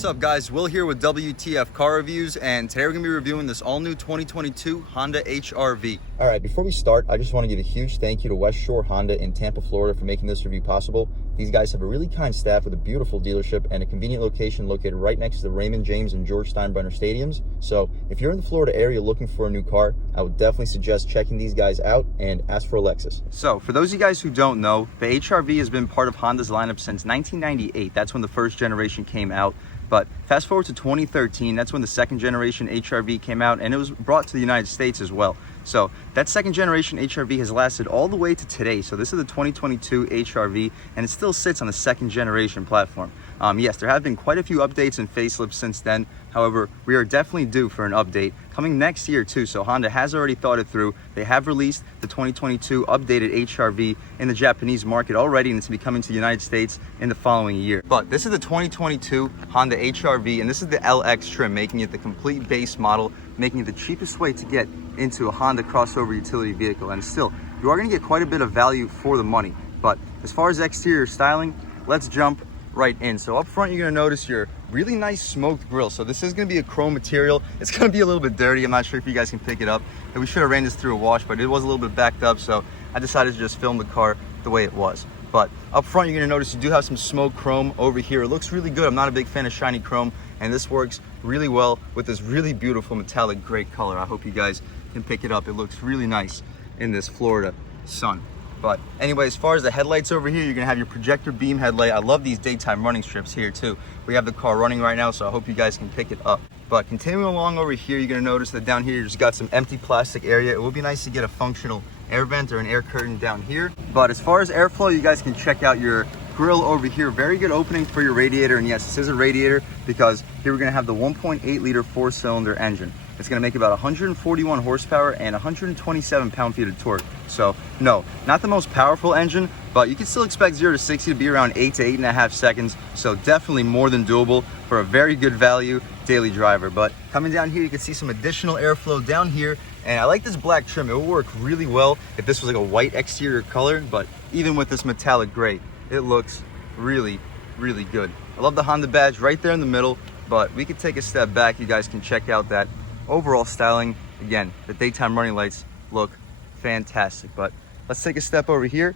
What's up guys, Will here with W.T.F car reviews, and today we're going to be reviewing this all new 2022 Honda HR-V. Alright, before we start, I just want to give a huge thank you to Westshore Honda in Tampa, Florida for making this review possible. These guys have a really kind staff with a beautiful dealership and a convenient location located right next to the Raymond James and George Steinbrenner stadiums. So if you're in the Florida area looking for a new car, I would definitely suggest checking these guys out and ask for Alexus. So for those of you guys who don't know, the HR-V has been part of Honda's lineup since 1998. That's when the first generation came out. But fast forward to 2013, that's when the second generation HR-V came out, and it was brought to the United States as well. So that second generation HR-V has lasted all the way to today. So this is the 2022 HR-V, and it still sits on the second generation platform. Yes, there have been quite a few updates and facelifts since then. However, we are definitely due for an update coming next year too. So Honda has already thought it through. They have released the 2022 updated HR-V in the Japanese market already, and it's to be coming to the United States in the following year. But this is the 2022 Honda HR-V, and this is the LX trim, making it the complete base model, making it the cheapest way to get into a Honda crossover utility vehicle. And still, you are going to get quite a bit of value for the money. But as far as exterior styling, let's jump right in. So up front, you're going to notice your really nice smoked grille. So this is going to be a chrome material. It's going to be a little bit dirty. I'm not sure if you guys can pick it up. And we should have ran this through a wash, but it was a little bit backed up, so I decided to just film the car the way it was. But up front, you're going to notice you do have some smoked chrome over here. It looks really good. I'm not a big fan of shiny chrome, and this works really well with this really beautiful metallic gray color. I hope you guys can pick it up. It looks really nice in this Florida sun. But anyway, as far as the headlights over here, you're gonna have your projector beam headlight. I love these daytime running strips here too. We have the car running right now, so I hope you guys can pick it up. But continuing along over here, you're gonna notice that down here, you just got some empty plastic area. It would be nice to get a functional air vent or an air curtain down here. But as far as airflow, you guys can check out your grill over here. Very good opening for your radiator. And yes, this is a radiator because here we're gonna have the 1.8 liter 4-cylinder engine. It's gonna make about 141 horsepower and 127 pound-feet of torque. So no, not the most powerful engine, but you can still expect 0 to 60 to be around 8 to 8.5 seconds. So definitely more than doable for a very good value daily driver. But coming down here, you can see some additional airflow down here. And I like this black trim. It will work really well if this was like a white exterior color, but even with this metallic gray, it looks really, really good. I love the Honda badge right there in the middle, but we could take a step back. You guys can check out that overall styling. Again, the daytime running lights look fantastic. But let's take a step over here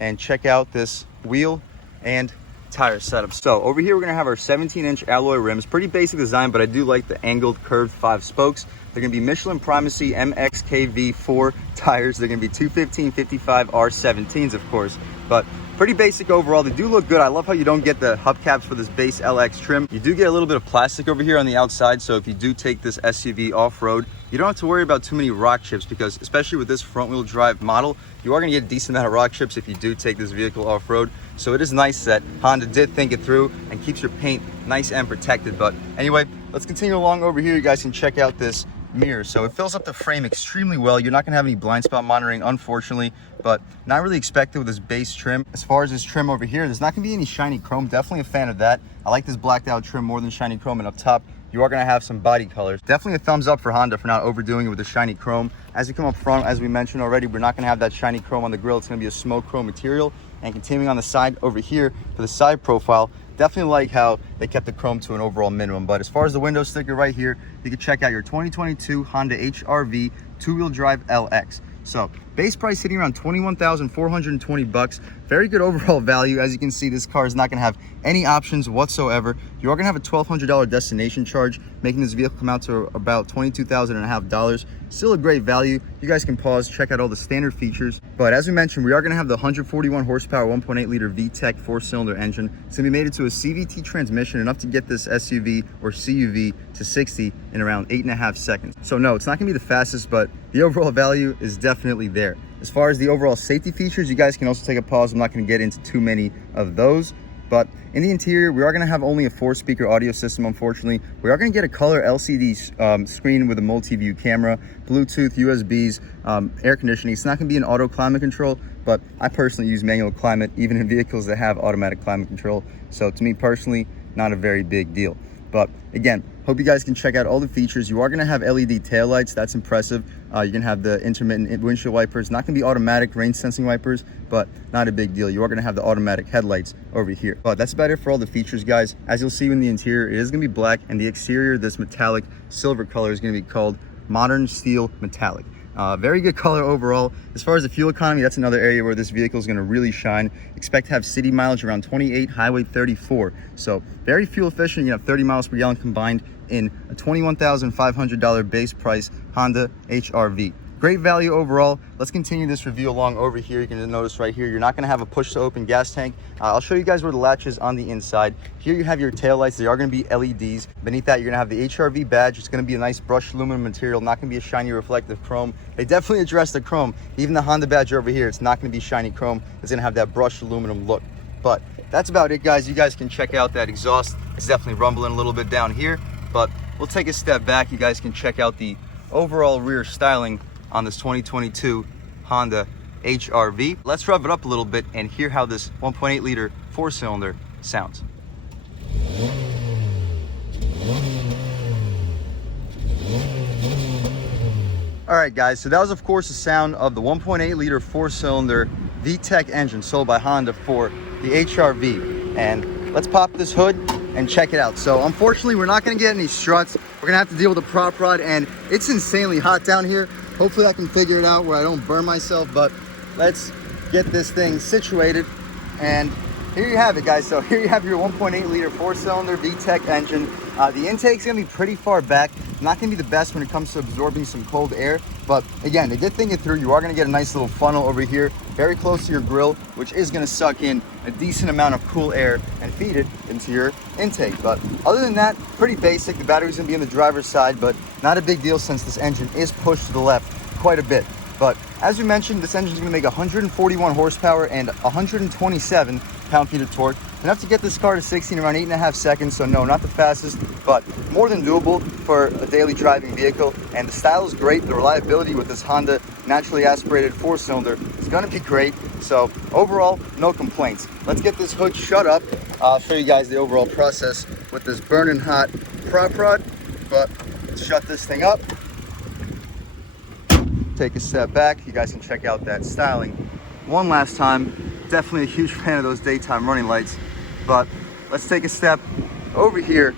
and check out this wheel and tire setup. So over here, we're gonna have our 17-inch alloy rims. Pretty basic design, but I do like the angled curved 5 spokes. They're gonna be Michelin Primacy MXKV4 tires. They're gonna be 215/55 R17s, of course, but pretty basic overall. They do look good. I love how you don't get the hubcaps for this base LX trim. You do get a little bit of plastic over here on the outside, so if you do take this SUV off-road, you don't have to worry about too many rock chips, because especially with this front-wheel drive model, you are going to get a decent amount of rock chips if you do take this vehicle off-road. So it is nice that Honda did think it through and keeps your paint nice and protected. But anyway, let's continue along over here. You guys can check out this mirror. So it fills up the frame extremely well. You're not going to have any blind spot monitoring, unfortunately, but not really expected with this base trim. As far as this trim over here, there's not going to be any shiny chrome. Definitely a fan of that. I like this blacked out trim more than shiny chrome. And up top, you are going to have some body colors. Definitely a thumbs up for Honda for not overdoing it with the shiny chrome. As you come up front, as we mentioned already, we're not going to have that shiny chrome on the grille. It's going to be a smoke chrome material. And continuing on the side over here for the side profile, definitely like how they kept the chrome to an overall minimum. But as far as the window sticker right here, you can check out your 2022 Honda HR-V 2-wheel drive LX. So base price hitting around $21,420. Very good overall value. As you can see, this car is not going to have any options whatsoever. You are going to have a $1,200 destination charge, making this vehicle come out to about $22,500. Still a great value. You guys can pause, check out all the standard features. But as we mentioned, we are going to have the 141 horsepower 1.8 liter VTEC 4-cylinder engine. It's going to be made into a CVT transmission, enough to get this SUV or CUV to 60 in around 8.5 seconds. So no, it's not going to be the fastest, but the overall value is definitely there. As far as the overall safety features, you guys can also take a pause. I'm not going to get into too many of those. But in the interior, we are going to have only a 4-speaker audio system, unfortunately. We are going to get a color LCD screen with a multi-view camera, Bluetooth, USBs, air conditioning. It's not going to be an auto climate control, but I personally use manual climate, even in vehicles that have automatic climate control. So to me personally, not a very big deal. But again, Hope you guys can check out all the features. You are going to have LED taillights. That's impressive. You're going to have the intermittent windshield wipers. Not going to be automatic rain sensing wipers, but not a big deal. You are going to have the automatic headlights over here. But that's about it for all the features, guys. As you'll see in the interior, it is going to be black, and the exterior, this metallic silver color, is going to be called Modern Steel Metallic. Very good color overall. As far as the fuel economy, that's another area where this vehicle is going to really shine. Expect to have city mileage around 28, highway 34. So very fuel efficient. You have 30 miles per gallon combined in a $21,500 base price Honda HR-V. Great value overall. Let's continue this review along over here. You can notice right here, you're not going to have a push to open gas tank. I'll show you guys where the latch is on the inside. Here you have your taillights. They are going to be LEDs. Beneath that, you're going to have the HR-V badge. It's going to be a nice brushed aluminum material, not going to be a shiny reflective chrome. They definitely addressed the chrome. Even the Honda badge over here, it's not going to be shiny chrome. It's going to have that brushed aluminum look. But that's about it, guys. You guys can check out that exhaust. It's definitely rumbling a little bit down here, but we'll take a step back. You guys can check out the overall rear styling on this 2022 Honda HR-V. Let's rev it up a little bit and hear how this 1.8 liter four-cylinder sounds. All right, guys, so that was of course the sound of the 1.8 liter four-cylinder VTEC engine sold by Honda for the HR-V. And let's pop this hood and check it out. So unfortunately, we're not gonna get any struts. We're gonna have to deal with a prop rod, and it's insanely hot down here. Hopefully I can figure it out where I don't burn myself, but let's get this thing situated. And here you have it, guys. So here you have your 1.8 liter four-cylinder VTEC engine. The intake's gonna be pretty far back. Not gonna be the best when it comes to absorbing some cold air, but again, they did think it through. You are gonna get a nice little funnel over here, very close to your grill, which is gonna suck in a decent amount of cool air and feed it into your intake. But other than that, pretty basic. The battery's gonna be on the driver's side, but not a big deal since this engine is pushed to the left quite a bit. But as we mentioned, this engine is going to make 141 horsepower and 127 pound-feet of torque. Enough to get this car to 60 in around 8.5 seconds. So no, not the fastest, but more than doable for a daily driving vehicle. And the style is great. The reliability with this Honda naturally aspirated four-cylinder is going to be great. So overall, no complaints. Let's get this hood shut up. I'll show you guys the overall process with this burning hot prop rod. But let's shut this thing up. Take a step back. You guys can check out that styling one last time. Definitely a huge fan of those daytime running lights. But let's take a step over here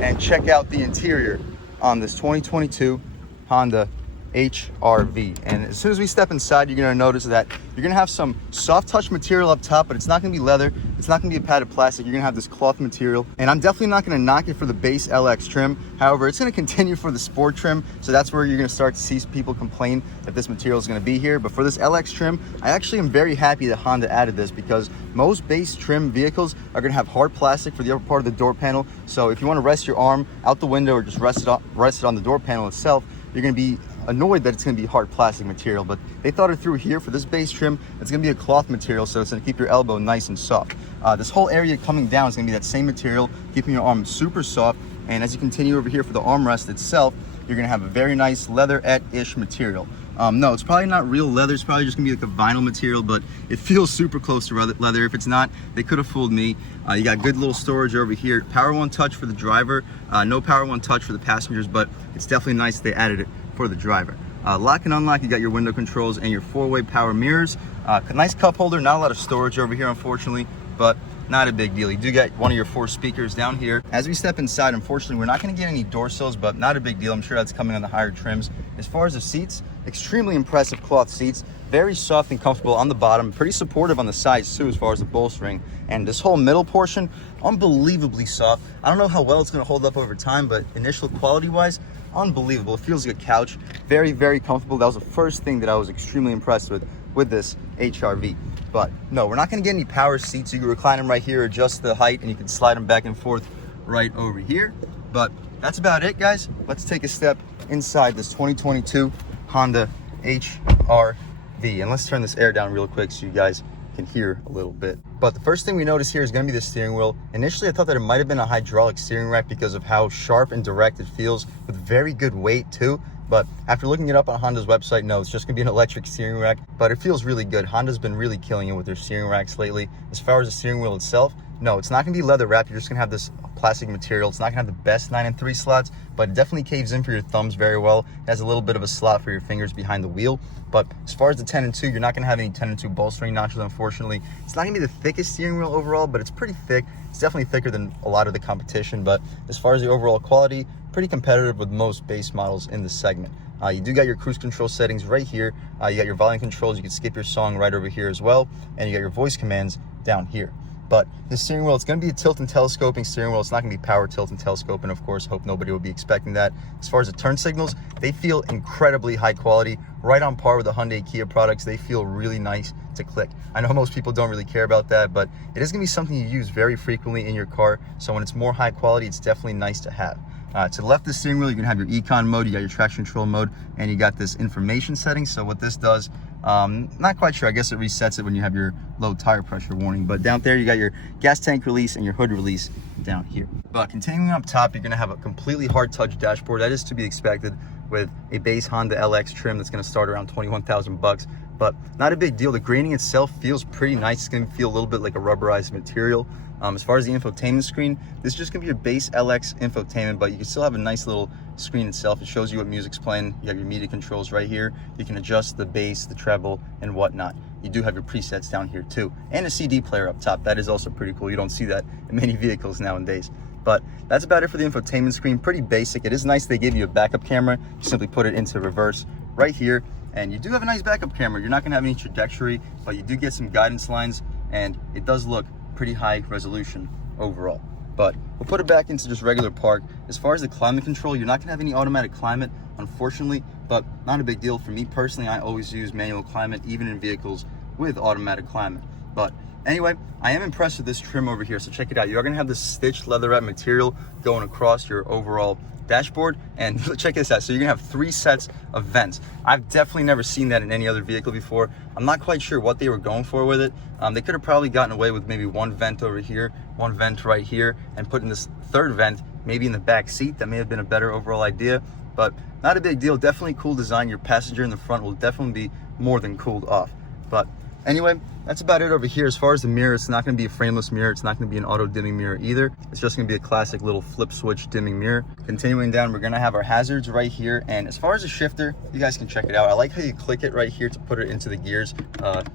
and check out the interior on this 2022 Honda HR-V. And as soon as we step inside, you're gonna notice that you're gonna have some soft touch material up top, but it's not gonna be leather. It's not gonna be a padded plastic. You're gonna have this cloth material. And I'm definitely not gonna knock it for the base LX trim. However, it's gonna continue for the sport trim. So that's where you're gonna start to see people complain that this material is gonna be here. But for this LX trim, I actually am very happy that Honda added this, because most base trim vehicles are gonna have hard plastic for the upper part of the door panel. So if you wanna rest your arm out the window or just rest it on the door panel itself, you're gonna be annoyed that it's going to be hard plastic material. But they thought it through here. For this base trim, it's going to be a cloth material, so it's going to keep your elbow nice and soft. This whole area coming down is going to be that same material, keeping your arm super soft. And as you continue over here for the armrest itself, you're going to have a very nice leatherette-ish material. No, it's probably not real leather. It's probably just gonna be like a vinyl material, but it feels super close to leather. If it's not, they could have fooled me. You got good little storage over here. Power one touch for the driver, no power one touch for the passengers, but it's definitely nice they added it for the driver. Lock and unlock, you got your window controls and your four-way power mirrors. Nice cup holder, not a lot of storage over here, unfortunately, but not a big deal. You do get one of your 4 speakers down here. As we step inside, unfortunately, we're not going to get any door sills, but not a big deal. I'm sure that's coming on the higher trims. As far as the seats, extremely impressive cloth seats, very soft and comfortable on the bottom, pretty supportive on the sides too as far as the bolstering. And this whole middle portion, unbelievably soft. I don't know how well it's going to hold up over time, but initial quality wise, unbelievable. It feels like a couch. Very, very comfortable. That was the first thing that I was extremely impressed with this HR-V. But no, we're not going to get any power seats. You can recline them right here, adjust the height, and you can slide them back and forth right over here. But that's about it, guys. Let's take a step inside this 2022 Honda HR-V. And let's turn this air down real quick so you guys can hear a little bit. But the first thing we notice here is going to be the steering wheel. Initially, I thought that it might have been a hydraulic steering rack because of how sharp and direct it feels, with very good weight too. But after looking it up on Honda's website, no, it's just gonna be an electric steering rack, but it feels really good. Honda's been really killing it with their steering racks lately. As far as the steering wheel itself, no, it's not gonna be leather wrap. You're just gonna have this plastic material. It's not gonna have the best 9 and 3 slots, but it definitely caves in for your thumbs very well. It has a little bit of a slot for your fingers behind the wheel. But as far as the 10 and 2, you're not gonna have any 10 and 2 bolstering notches, unfortunately. It's not gonna be the thickest steering wheel overall, but it's pretty thick. It's definitely thicker than a lot of the competition, but as far as the overall quality, pretty competitive with most base models in the segment. You do got your cruise control settings right here. You got your volume controls. You can skip your song right over here as well. And you got your voice commands down here. But the steering wheel, it's going to be a tilt and telescoping steering wheel. It's not going to be power tilt and telescoping, of course. Hope nobody will be expecting that. As far as the turn signals, they feel incredibly high quality, right on par with the Hyundai Kia products. They feel really nice to click. I know most people don't really care about that, but it is going to be something you use very frequently in your car. So when it's more high quality, it's definitely nice to have. To the left of the steering wheel, you're gonna have your econ mode, you got your traction control mode, and you got this information setting. So what this does, not quite sure, I guess it resets it when you have your low tire pressure warning. But down there, you got your gas tank release and your hood release down here. But continuing up top, you're gonna have a completely hard touch dashboard. That is to be expected with a base Honda LX trim that's gonna start around 21,000 bucks. But not a big deal. The grading itself feels pretty nice. It's gonna feel a little bit like a rubberized material. As far as the infotainment screen, this is just gonna be your base LX infotainment, but you can still have a nice little screen itself. It shows you what music's playing. You have your media controls right here. You can adjust the bass, the treble, and whatnot. You do have your presets down here too, and a CD player up top. That is also pretty cool. You don't see that in many vehicles nowadays. But that's about it for the infotainment screen. Pretty basic. It is nice they give you a backup camera. You simply put it into reverse right here, and you do have a nice backup camera. You're not gonna have any trajectory, but you do get some guidance lines, and it does look pretty high resolution overall. But we'll put it back into just regular park. As far as the climate control, you're not gonna have any automatic climate, unfortunately, but not a big deal. For me personally, I always use manual climate, even in vehicles with automatic climate. But anyway, I am impressed with this trim over here, so check it out. You are gonna have this stitched leather wrap material going across your overall dashboard, and check this out. So you're gonna have 3 sets of vents. I've definitely never seen that in any other vehicle before. I'm not quite sure what they were going for with it. They could have probably gotten away with maybe 1 vent over here, 1 vent right here, and putting this 3rd vent maybe in the back seat. That may have been a better overall idea, but not a big deal. Definitely cool design. Your passenger in the front will definitely be more than cooled off. But anyway, that's about it over here. As far as the mirror, it's not going to be a frameless mirror. It's not going to be an auto dimming mirror either. It's just going to be a classic little flip switch dimming mirror. Continuing down, we're going to have our hazards right here. And as far as the shifter, you guys can check it out. I like how you click it right here to put it into the gears.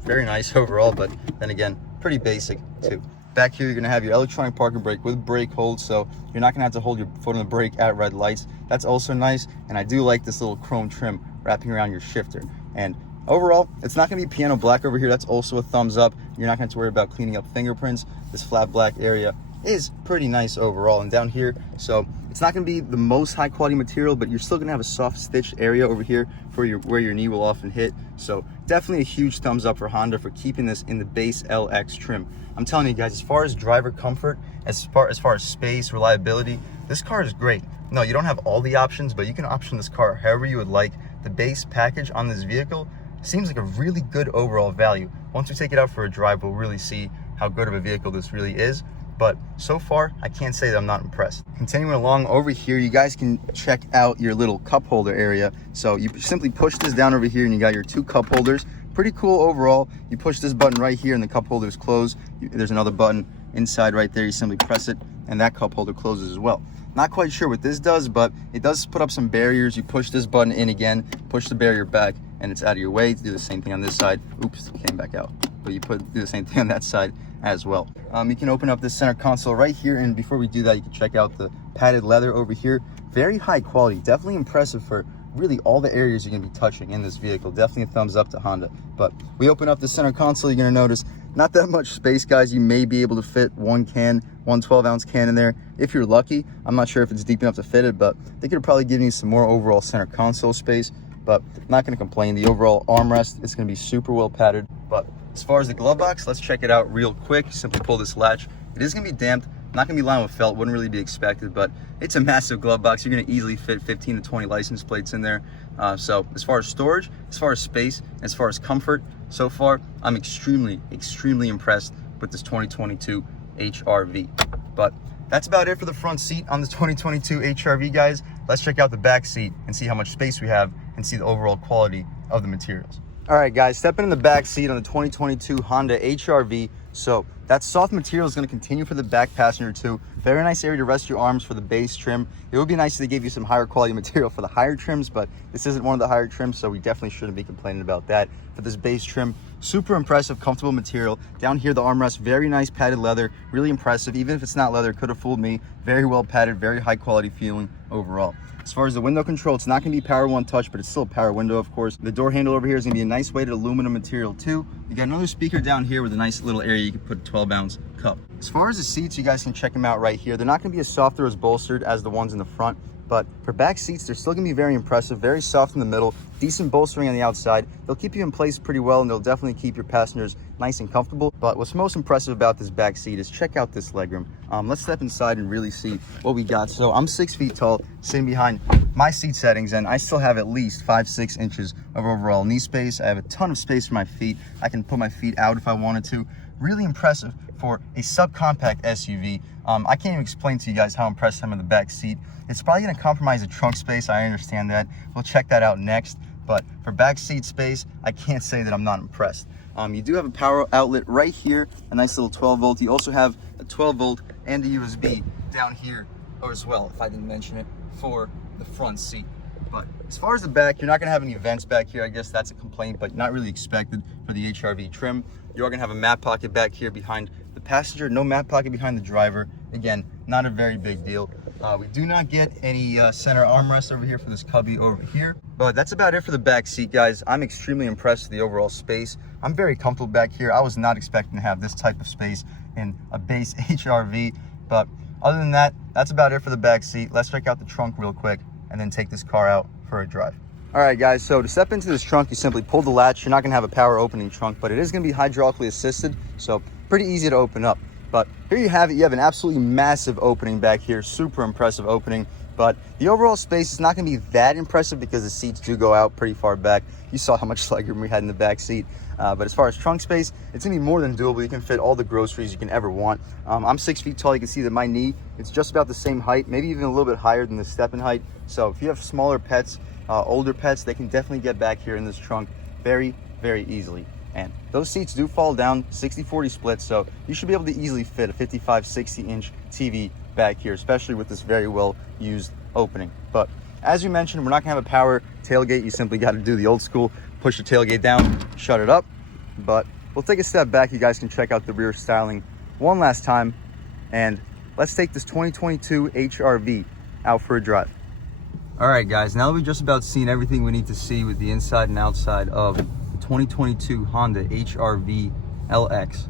Very nice overall, but then again, pretty basic too. Back here, you're going to have your electronic parking brake with brake hold, so you're not going to have to hold your foot on the brake at red lights. That's also nice, and I do like this little chrome trim wrapping around your shifter. And overall, it's not going to be piano black over here. That's also a thumbs up. You're not going to have to worry about cleaning up fingerprints. This flat black area is pretty nice overall. And down here, so it's not going to be the most high quality material, but you're still going to have a soft stitched area over here for where your knee will often hit. So definitely a huge thumbs up for Honda for keeping this in the base LX trim. I'm telling you guys, as far as driver comfort, as far as space, reliability, this car is great. No, you don't have all the options, but you can option this car however you would like. The base package on this vehicle seems like a really good overall value. Once we take it out for a drive, we'll really see how good of a vehicle this really is. But so far, I can't say that I'm not impressed. Continuing along over here, you guys can check out your little cup holder area. So you simply push this down over here and you got your 2 cup holders. Pretty cool overall. You push this button right here and the cup holder is closed. There's another button inside right there. You simply press it and that cup holder closes as well. Not quite sure what this does, but it does put up some barriers. You push this button in again, push the barrier back, and it's out of your way. Do the same thing on this side. Oops, it came back out. But you do the same thing on that side as well. You can open up this center console right here, and before we do that, you can check out the padded leather over here. Very high quality, definitely impressive for really all the areas you're gonna be touching in this vehicle. Definitely a thumbs up to Honda. But we open up the center console, you're gonna notice not that much space, guys. You may be able to fit one 12-ounce can in there if you're lucky. I'm not sure if it's deep enough to fit it, but they could probably give you some more overall center console space, but I'm not gonna complain. The overall armrest is gonna be super well padded. But as far as the glove box, let's check it out real quick. Simply pull this latch. It is gonna be damped, not gonna be lined with felt, wouldn't really be expected, but it's a massive glove box. You're gonna easily fit 15 to 20 license plates in there. So as far as storage, as far as space, as far as comfort, so far, I'm extremely impressed with this 2022 HR-V. But that's about it for the front seat on the 2022 HR-V, guys. Let's check out the back seat and see how much space we have and see the overall quality of the materials. All right, guys, stepping in the back seat on the 2022 Honda HR-V. So that soft material is going to continue for the back passenger too. Very nice area to rest your arms for the base trim. It would be nice if they gave you some higher quality material for the higher trims, but this isn't one of the higher trims, so we definitely shouldn't be complaining about that. For this base trim, super impressive, comfortable material. Down here, the armrest, very nice padded leather, really impressive. Even if it's not leather, could have fooled me. Very well padded, very high quality feeling overall. As far as the window control, it's not going to be power one touch, but it's still a power window, of course. The door handle over here is going to be a nice weighted aluminum material too. You got another speaker down here with a nice little area you can put a 12-ounce cup. As far as the seats, you guys can check them out right here. They're not going to be as soft or as bolstered as the ones in the front, but for back seats, they're still going to be very impressive, very soft in the middle, decent bolstering on the outside. They'll keep you in place pretty well, and they'll definitely keep your passengers nice and comfortable. But what's most impressive about this back seat is check out this legroom. Let's step inside and really see what we got. So I'm 6 feet tall, sitting behind my seat settings, and I still have at least 5-6 inches of overall knee space. I have a ton of space for my feet. I can put my feet out if I wanted to. Really impressive for a subcompact SUV. I can't even explain to you guys how impressed I'm in the back seat. It's probably going to compromise the trunk space. I understand that. We'll check that out next. But for back seat space, I can't say that I'm not impressed. You do have a power outlet right here, a nice little 12 volt. You also have a 12 volt and a USB down here as well, if I didn't mention it, for the front seat. But as far as the back, you're not going to have any vents back here. I guess that's a complaint, but not really expected for the HRV trim. You are going to have a mat pocket back here behind the passenger, no mat pocket behind the driver. Again, not a very big deal. We do not get any center armrest over here for this cubby over here. But that's about it for the back seat, guys. I'm extremely impressed with the overall space. I'm very comfortable back here. I was not expecting to have this type of space in a base HRV. But other than that, that's about it for the back seat. Let's check out the trunk real quick and then take this car out for a drive. All right, guys, so to step into this trunk, you simply pull the latch. You're not going to have a power opening trunk, but it is going to be hydraulically assisted, so pretty easy to open up. But here you have it. You have an absolutely massive opening back here, super impressive opening. But the overall space is not going to be that impressive because the seats do go out pretty far back. You saw how much legroom we had in the back seat. But as far as trunk space, it's going to be more than doable. You can fit all the groceries you can ever want. I'm 6 feet tall. You can see that my knee, it's just about the same height, maybe even a little bit higher than the step-in height. So if you have smaller pets, older pets, they can definitely get back here in this trunk very, very easily. And those seats do fall down 60-40 split, so you should be able to easily fit a 55-60 inch TV back here, especially with this very well used opening. But as you mentioned, we're not gonna have a power tailgate. You simply got to do the old school, push the tailgate down, shut it up. But we'll take a step back. You guys can check out the rear styling one last time, and let's take this 2022 HRV out for a drive. All right, guys, now that we've just about seen everything we need to see with the inside and outside of the 2022 Honda HRV LX,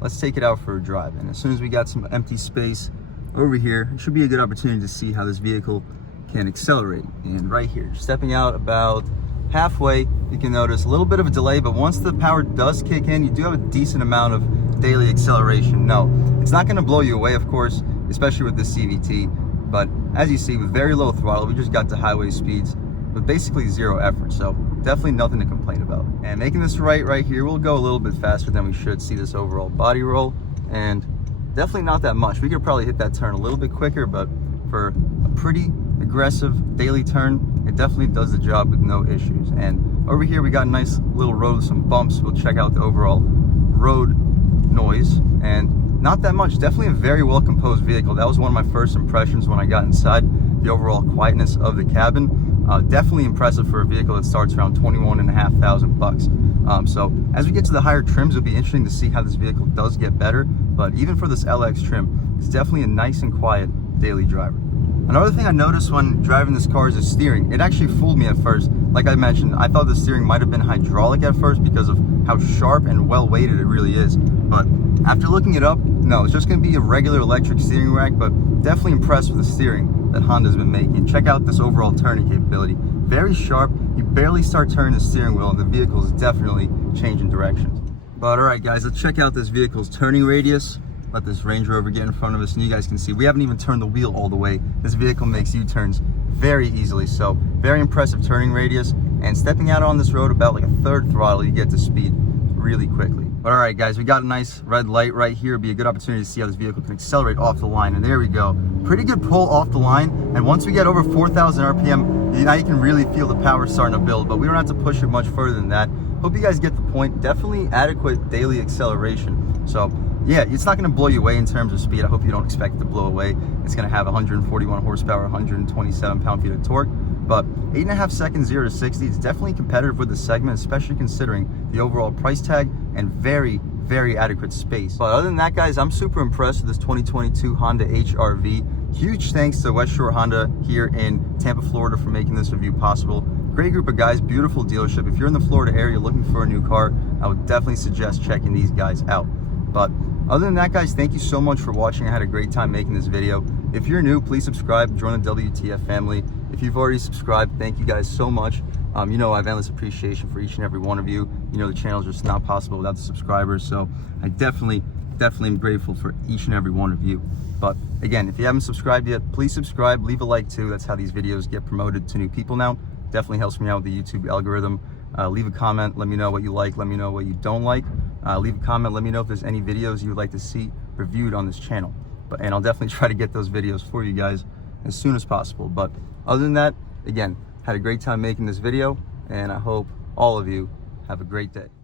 let's take it out for a drive. And as soon as we got some empty space over here, it should be a good opportunity to see how this vehicle can accelerate. And right here, stepping out about halfway, you can notice a little bit of a delay, but once the power does kick in, you do have a decent amount of daily acceleration. No, it's not gonna blow you away, of course, especially with this CVT. But as you see, with very low throttle, we just got to highway speeds with basically zero effort. So definitely nothing to complain about. And making this right here, we'll go a little bit faster than we should. See this overall body roll, and definitely not that much. We could probably hit that turn a little bit quicker, but for a pretty aggressive daily turn, it definitely does the job with no issues. And over here, we got a nice little road with some bumps. We'll check out the overall road noise, and not that much. Definitely a very well composed vehicle. That was one of my first impressions when I got inside. The overall quietness of the cabin, definitely impressive for a vehicle that starts around $21,500 bucks. So as we get to the higher trims, it'll be interesting to see how this vehicle does get better. But even for this LX trim, it's definitely a nice and quiet daily driver. Another thing I noticed when driving this car is the steering. It actually fooled me at first. Like I mentioned, I thought the steering might have been hydraulic at first because of how sharp and well weighted it really is. But after looking it up, no, it's just going to be a regular electric steering rack, but definitely impressed with the steering that Honda's been making. Check out this overall turning capability. Very sharp. You barely start turning the steering wheel, and the vehicle is definitely changing directions. But all right, guys, let's check out this vehicle's turning radius. Let this Range Rover get in front of us, and you guys can see we haven't even turned the wheel all the way. This vehicle makes U-turns very easily, so very impressive turning radius. And stepping out on this road about like a third throttle, you get to speed really quickly. But all right, guys, we got a nice red light right here. It'll be a good opportunity to see how this vehicle can accelerate off the line. And there we go. Pretty good pull off the line. And once we get over 4,000 RPM, now you can really feel the power starting to build. But we don't have to push it much further than that. hope you guys get the point. Definitely adequate daily acceleration. So yeah, it's not going to blow you away in terms of speed. I hope you don't expect it to blow away. It's going to have 141 horsepower, 127 pound-feet of torque. But 8.5 seconds 0 to 60, it's definitely competitive with the segment, especially considering the overall price tag and very, very adequate space. But other than that, guys, I'm super impressed with this 2022 Honda HR-V. Huge thanks to Westshore Honda here in Tampa, Florida for making this review possible. Great group of guys, beautiful dealership. If you're in the Florida area looking for a new car, I would definitely suggest checking these guys out. But other than that, guys, thank you so much for watching. I had a great time making this video. If you're new, please subscribe, join the WTF family. If you've already subscribed, thank you guys so much. You know I have endless appreciation for each and every one of you. You know the channel is just not possible without the subscribers, so I definitely am grateful for each and every one of you. But again, if you haven't subscribed yet, please subscribe, leave a like too. That's how these videos get promoted to new people now. Definitely helps me out with the YouTube algorithm. Leave a comment, let me know what you like, let me know what you don't like. Leave a comment, let me know if there's any videos you would like to see reviewed on this channel. And I'll definitely try to get those videos for you guys as soon as possible. But other than that, again, had a great time making this video, and I hope all of you have a great day.